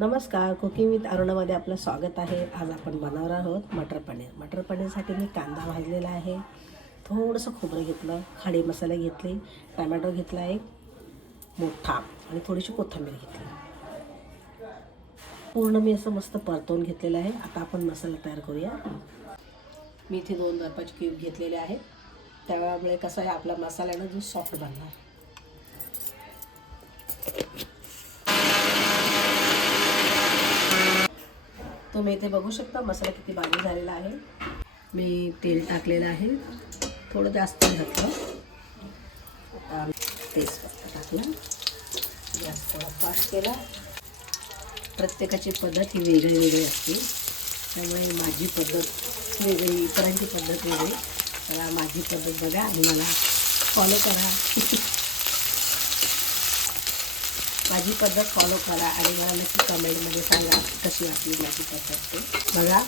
नमस्कार, cooking with अरुणामध्ये आपलं स्वागत आहे. आज आपण बनवणार आहोत मटर पनीर. मटर पनीरसाठी मी कांदा भाजलेला आहे, थोडंसं खोबरं घेतलं, खडे मसाले घेतले, टमॅटो घेतला एक मोठा आणि थोडीशी कोथिंबीर घेतली. पूर्ण मी असं मस्त परतवून घेतलेलं आहे. आता आपण मसाला तयार करूया. मी इथे 2 बर्फाचे क्यूब घेतलेले आहेत, त्यामुळे कसं आहे आपला मसाला जो सॉफ्ट बनणार. तुम्ही इथे बघू शकता मसाला किती बारीक झालेला आहे. मी तेल टाकलेलं आहे, थोडं जास्त घातलं. आता तेजपत्ता टाकला, गॅस थोडा फास्ट केला. प्रत्येकाची पद्धत ही वेगळी असते, त्यामुळे माझी पद्धत वेगळी, इतरांची पद्धत वेगळी. तर माझी पद्धत बघा आणि मला फॉलो करा. माझी पद्धत फॉलो करा आणि मला नक्की कमेंटमध्ये सांगा कशी वाटली माझी पद्धत ते. बघा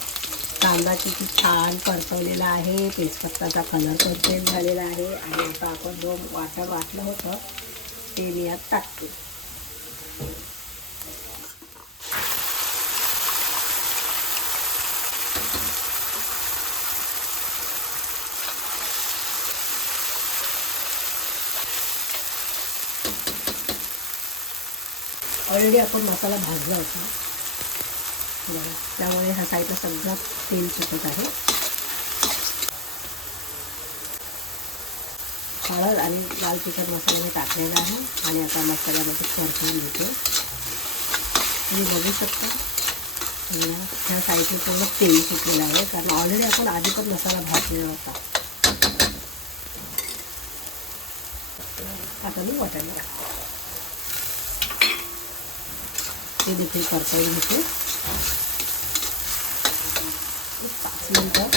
कांदा किती छान परतवलेला आहे, तेजपत्ताचा कलर पण चेंज झालेला आहे. आणि आता आपण जो वाटलं होतं ते मी यात टाकते. ऑलरेडी आपण मसाला भाजला होता, त्यामुळे ह्या साईडला सगळं तेल सुटत आहे. हळद आणि लाल तिखट मसाला मी टाकलेला आहे आणि आता मसाल्यामध्ये परतवून घेतो. तुम्ही बघू शकता ह्या साईडला पूर्ण तेल सुटलेलं आहे, कारण ऑलरेडी आपण आधी पण मसाला भाजलेला होता. आता मी वाटायला टाकतो, ते देखील परतवून घेते. 5 मिनटं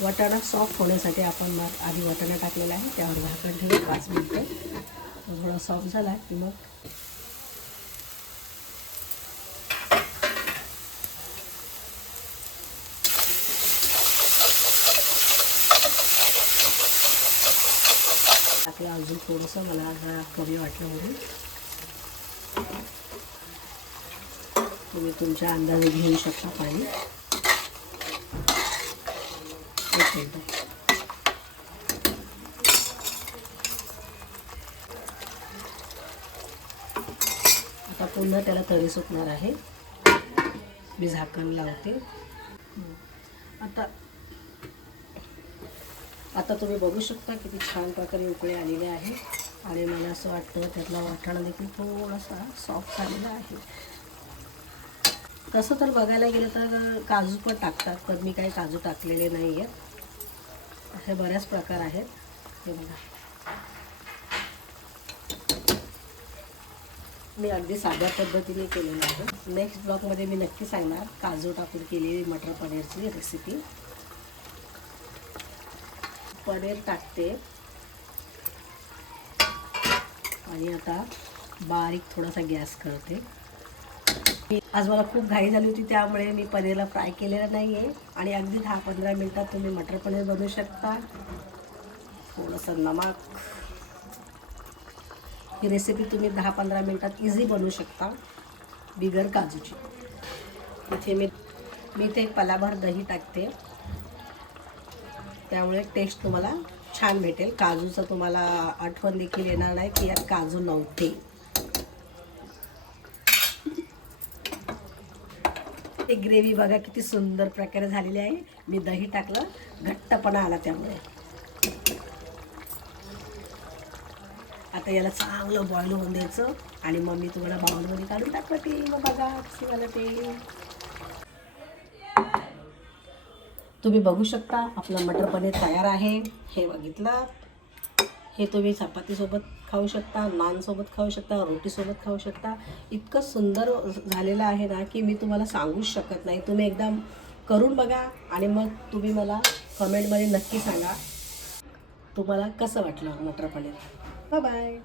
वाटाणा सॉफ्ट होण्यासाठी आपण आधी वाटाणा टाकलेला आहे, त्यावर झाकण ठेवून 5 मिनटं थोडा सॉफ्ट झाला की मग टाकलं. अजून थोडंसं मला जरा कमी वाटलं म्हणून तुम्ही तुमच्या अंदाजे घेऊ शकता पाणी. 1 मिनिट. आता पुन्हा त्याला तरी सुटणार आहे, मी झाकण लावते. आता तुम्ही बघू शकता किती छान प्रकारे उकळे आलेले आहे आणि मला असं वाटतं त्यातला वाटाणा देखील थोडासा सॉफ्ट झालेला आहे. तसं तर बघायला गेलं तर काजू पण टाकतात, पण मी काही काजू टाकलेले नाही आहेत. असे बऱ्याच प्रकार आहेत. हे बघा, मी अगदी साध्या पद्धतीने केलेलं आहे. नेक्स्ट ब्लॉगमध्ये मी नक्की सांगणार काजू टाकून केलेली मटर पनीरची रेसिपी. पनीर टाकते आणि आता बारीक थोडासा गॅस करते. आज मला खूप घाई झाली होती, त्यामुळे मी पनीरला फ्राय केलेलं नाही आहे आणि अगदी 10-15 मिनटात तुम्ही मटर पनीर बनवू शकता. थोडंसं नमक. ही रेसिपी तुम्ही 10-15 मिनटात इझी बनवू शकता बिगर काजूची. इथे मी इथे 1 पलाभर दही टाकते, त्यामुळे टेस्ट तुम्हाला छान भेटेल. काजूचं तुम्हाला आठवण देखील येणार नाही की यात काजू नव्हते. एक ग्रेव्ही बघा किती सुंदर प्रकारे झालेली आहे. मी दही टाकलं, घट्टपणा आला त्यामुळे. आता याला चांगलं बॉईल होऊन द्यायचं आणि मग मी तुम्हाला बाउलमध्ये काढून टाकलं ते. मग बघा कसं झालं ते. तुम्ही बघू शकता आपलं मटर पनीर तयार आहे. हे बघितलं, हे तुम्ही चपातीसोबत खाऊ शकता, नानसोबत खाऊ शकता, रोटीसोबत खाऊ शकता. इतकं सुंदर झालेलं आहे ना की मी तुम्हाला सांगूच शकत नाही. तुम्ही एकदा करून बघा आणि मग तुम्ही मला कमेंटमध्ये नक्की सांगा तुम्हाला कसं वाटलं मटर पनीर. Bye bye.